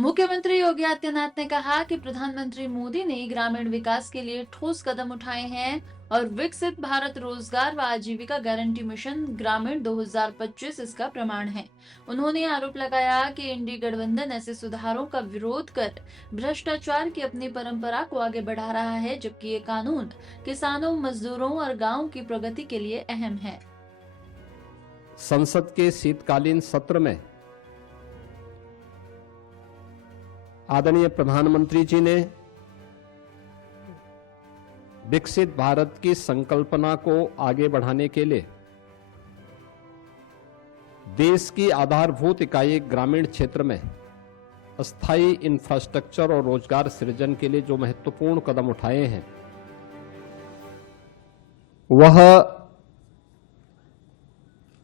मुख्यमंत्री योगी आदित्यनाथ ने कहा कि प्रधानमंत्री मोदी ने ग्रामीण विकास के लिए ठोस कदम उठाए हैं और विकसित भारत रोजगार व आजीविका गारंटी मिशन ग्रामीण 2025 इसका प्रमाण है। उन्होंने आरोप लगाया कि इंडी गठबंधन ऐसे सुधारों का विरोध कर भ्रष्टाचार की अपनी परंपरा को आगे बढ़ा रहा है, जबकि ये कानून किसानों, मजदूरों और गाँव की प्रगति के लिए अहम है। संसद के शीतकालीन सत्र में आदरणीय प्रधानमंत्री जी ने विकसित भारत की संकल्पना को आगे बढ़ाने के लिए देश की आधारभूत इकाई ग्रामीण क्षेत्र में अस्थायी इंफ्रास्ट्रक्चर और रोजगार सृजन के लिए जो महत्वपूर्ण कदम उठाए हैं, वह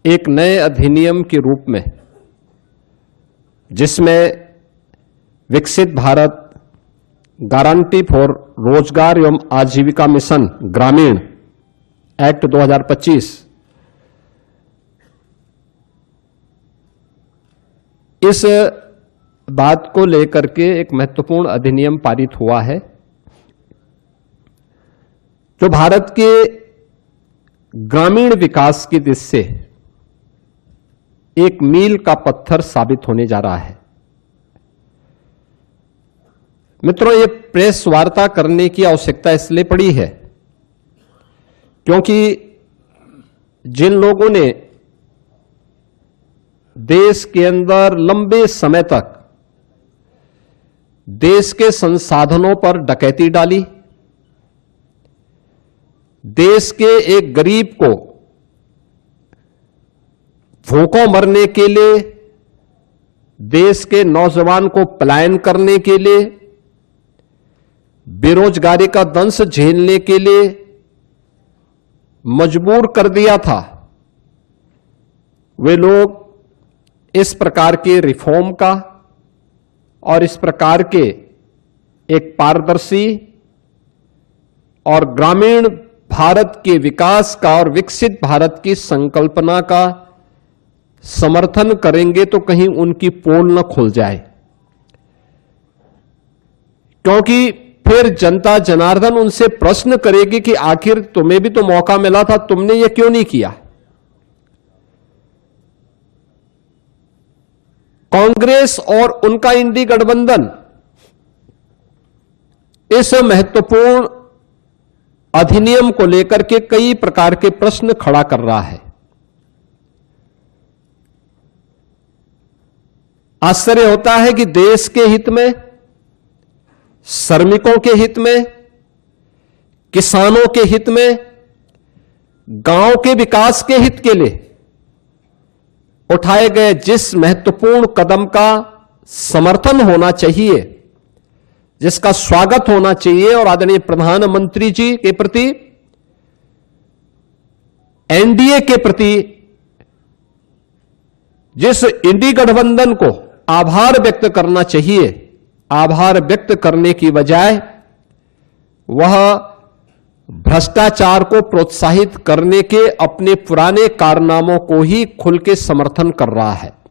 एक नए अधिनियम के रूप में, जिसमें विकसित भारत गारंटी फॉर रोजगार एवं आजीविका मिशन ग्रामीण एक्ट 2025 इस बात को लेकर के एक महत्वपूर्ण अधिनियम पारित हुआ है, जो भारत के ग्रामीण विकास की दिशा से एक मील का पत्थर साबित होने जा रहा है। मित्रों, ये प्रेस वार्ता करने की आवश्यकता इसलिए पड़ी है क्योंकि जिन लोगों ने देश के अंदर लंबे समय तक देश के संसाधनों पर डकैती डाली, देश के एक गरीब को भूखों मरने के लिए, देश के नौजवान को पलायन करने के लिए, बेरोजगारी का दंश झेलने के लिए मजबूर कर दिया था, वे लोग इस प्रकार के रिफॉर्म का और इस प्रकार के एक पारदर्शी और ग्रामीण भारत के विकास का और विकसित भारत की संकल्पना का समर्थन करेंगे तो कहीं उनकी पोल न खुल जाए, क्योंकि फिर जनता जनार्दन उनसे प्रश्न करेगी कि आखिर तुम्हें भी तो मौका मिला था, तुमने ये क्यों नहीं किया। कांग्रेस और उनका इंडी गठबंधन इस महत्वपूर्ण अधिनियम को लेकर के कई प्रकार के प्रश्न खड़ा कर रहा है। आश्चर्य होता है कि देश के हित में, श्रमिकों के हित में, किसानों के हित में, गांव के विकास के हित के लिए उठाए गए जिस महत्वपूर्ण कदम का समर्थन होना चाहिए, जिसका स्वागत होना चाहिए और आदरणीय प्रधानमंत्री जी के प्रति, एनडीए के प्रति जिस इंडी गठबंधन को आभार व्यक्त करना चाहिए, आभार व्यक्त करने की बजाय वह भ्रष्टाचार को प्रोत्साहित करने के अपने पुराने कारनामों को ही खुल के समर्थन कर रहा है।